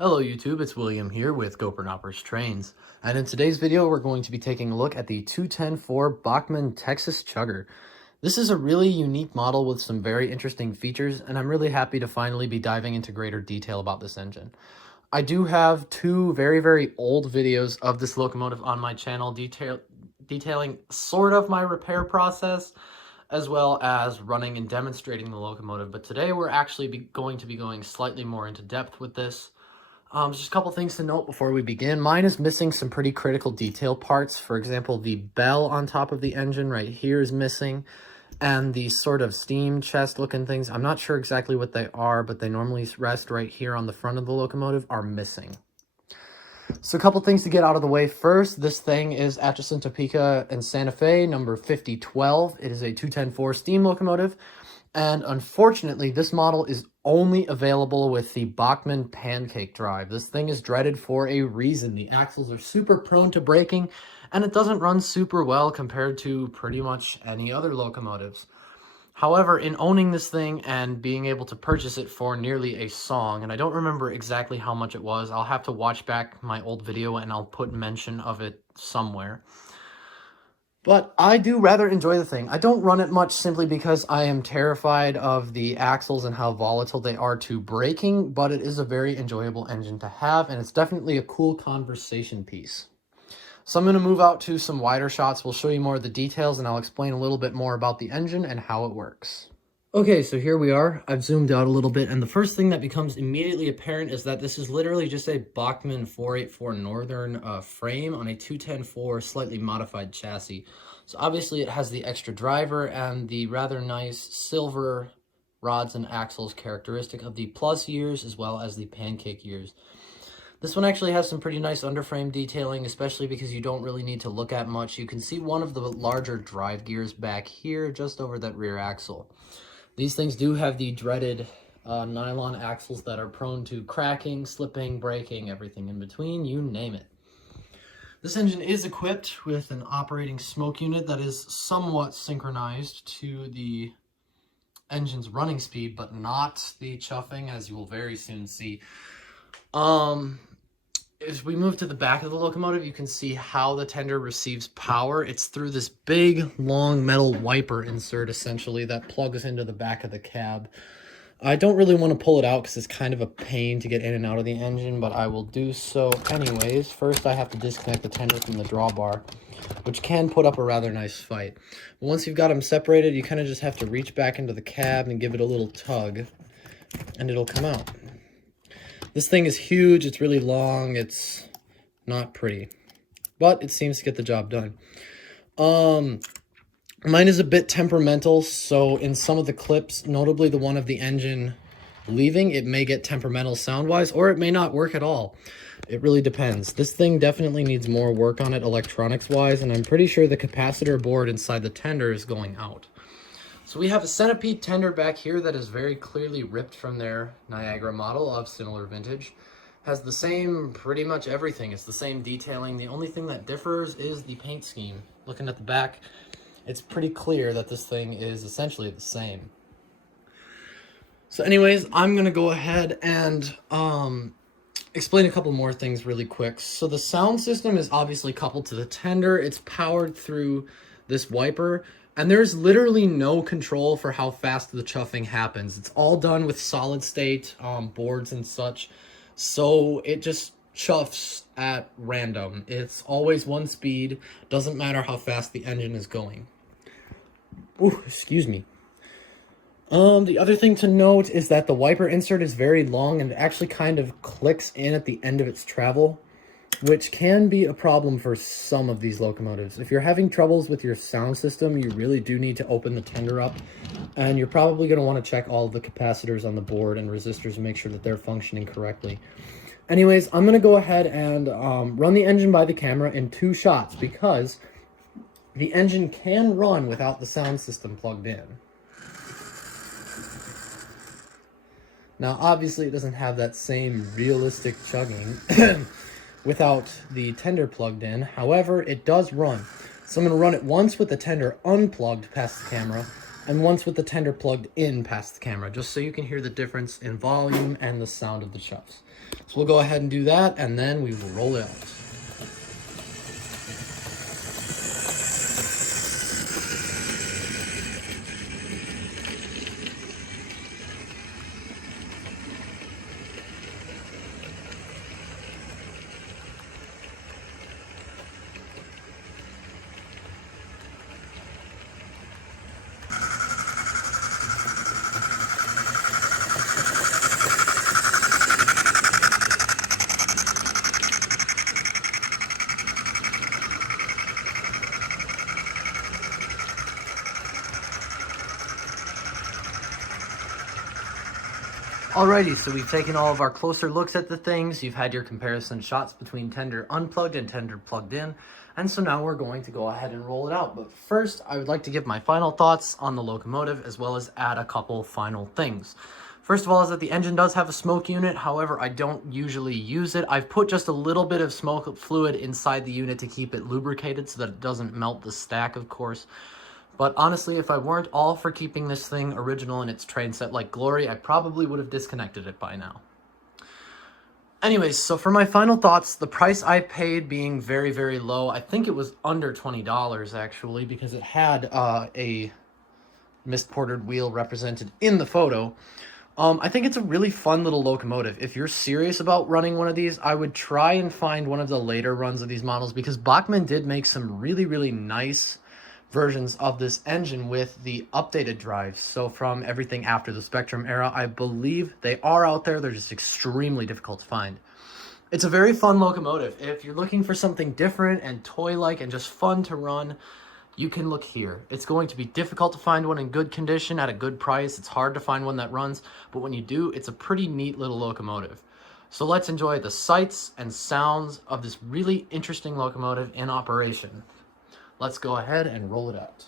Hello YouTube, it's William here with Gopher Trains, and in today's video we're going to be taking a look at the 210-4 Bachmann Texas Chugger. This is a really unique model with some very interesting features, and I'm really happy to finally be diving into greater detail about this engine. I do have two very old videos of this locomotive on my channel detailing sort of my repair process, as well as running and demonstrating the locomotive, but today we're actually going to be going slightly more into depth with this. Just a couple things to note before we begin. Mine is missing some pretty critical detail parts. For example, the bell on top of the engine right here is missing, and the sort of steam chest looking things, I'm not sure exactly what they are, but they normally rest right here on the front of the locomotive, are missing. So a couple things to get out of the way first. This thing is Atchison, Topeka, and Santa Fe, number 5012. It is a 210-4 steam locomotive. And unfortunately, this model is only available with the Bachmann pancake drive. This thing is dreaded for a reason. The axles are super prone to braking, and it doesn't run super well compared to pretty much any other locomotives. However, in owning this thing and being able to purchase it for nearly a song, and I don't remember exactly how much it was, I'll have to watch back my old video and I'll put mention of it somewhere. But I do rather enjoy the thing. I don't run it much simply because I am terrified of the axles and how volatile they are to braking, but it is a very enjoyable engine to have, and it's definitely a cool conversation piece. So I'm going to move out to some wider shots. We'll show you more of the details, and I'll explain a little bit more about the engine and how it works. Okay, so here we are. I've zoomed out a little bit, and the first thing that becomes immediately apparent is that this is literally just a Bachmann 484 Northern frame on a 210-4 slightly modified chassis. So obviously it has the extra driver and the rather nice silver rods and axles characteristic of the plus years as well as the pancake years. This one actually has some pretty nice underframe detailing, especially because you don't really need to look at much. You can see one of the larger drive gears back here just over that rear axle. These things do have the dreaded nylon axles that are prone to cracking, slipping, breaking, everything in between, you name it. This engine is equipped with an operating smoke unit that is somewhat synchronized to the engine's running speed, but not the chuffing, as you will very soon see. As we move to the back of the locomotive, you can see how the tender receives power. It's through this big, long metal wiper insert, essentially, that plugs into the back of the cab. I don't really want to pull it out because it's kind of a pain to get in and out of the engine, but I will do so anyways. First, I have to disconnect the tender from the drawbar, which can put up a rather nice fight. But once you've got them separated, you kind of just have to reach back into the cab and give it a little tug, and it'll come out. This thing is huge, it's really long, it's not pretty, but it seems to get the job done. Mine is a bit temperamental, so in some of the clips, notably the one of the engine leaving, it may get temperamental sound-wise, or it may not work at all. It really depends. This thing definitely needs more work on it electronics-wise, and I'm pretty sure the capacitor board inside the tender is going out. So we have a centipede tender back here that is very clearly ripped from their Niagara model of similar vintage. Has the same pretty much everything. It's the same detailing. The only thing that differs is the paint scheme. Looking at the back, it's pretty clear that this thing is essentially the same. So anyways, I'm going to go ahead and explain a couple more things really quick. So the sound system is obviously coupled to the tender. It's powered through this wiper. And there's literally no control for how fast the chuffing happens. It's all done with solid state boards and such. So it just chuffs at random. It's always one speed. Doesn't matter how fast the engine is going. Ooh, excuse me. The other thing to note is that the wiper insert is very long and it actually kind of clicks in at the end of its travel, which can be a problem for some of these locomotives. If you're having troubles with your sound system, you really do need to open the tender up, and you're probably going to want to check all of the capacitors on the board and resistors and make sure that they're functioning correctly. Anyways, I'm going to go ahead and run the engine by the camera in 2 shots because the engine can run without the sound system plugged in. Now, obviously, it doesn't have that same realistic chugging without the tender plugged in. However, it does run. So I'm going to run it once with the tender unplugged past the camera, and once with the tender plugged in past the camera, just so you can hear the difference in volume and the sound of the chuffs. So we'll go ahead and do that, and then we will roll it out. Alrighty, so we've taken all of our closer looks at the things. You've had your comparison shots between tender unplugged and tender plugged in. And so now we're going to go ahead and roll it out. But first, I would like to give my final thoughts on the locomotive, as well as add a couple final things. First of all is that the engine does have a smoke unit. However, I don't usually use it. I've put just a little bit of smoke fluid inside the unit to keep it lubricated so that it doesn't melt the stack, of course. But honestly, if I weren't all for keeping this thing original in its train set like glory, I probably would have disconnected it by now. Anyways, so for my final thoughts, the price I paid being very, very low, I think it was under $20 actually, because it had a mist-ported wheel represented in the photo. I think it's a really fun little locomotive. If you're serious about running one of these, I would try and find one of the later runs of these models, because Bachmann did make some really, really nice versions of this engine with the updated drives. So from everything after the Spectrum era, I believe they are out there. They're just extremely difficult to find. It's a very fun locomotive. If you're looking for something different and toy-like and just fun to run, you can look here. It's going to be difficult to find one in good condition at a good price. It's hard to find one that runs, but when you do, it's a pretty neat little locomotive. So let's enjoy the sights and sounds of this really interesting locomotive in operation. Let's go ahead and roll it out.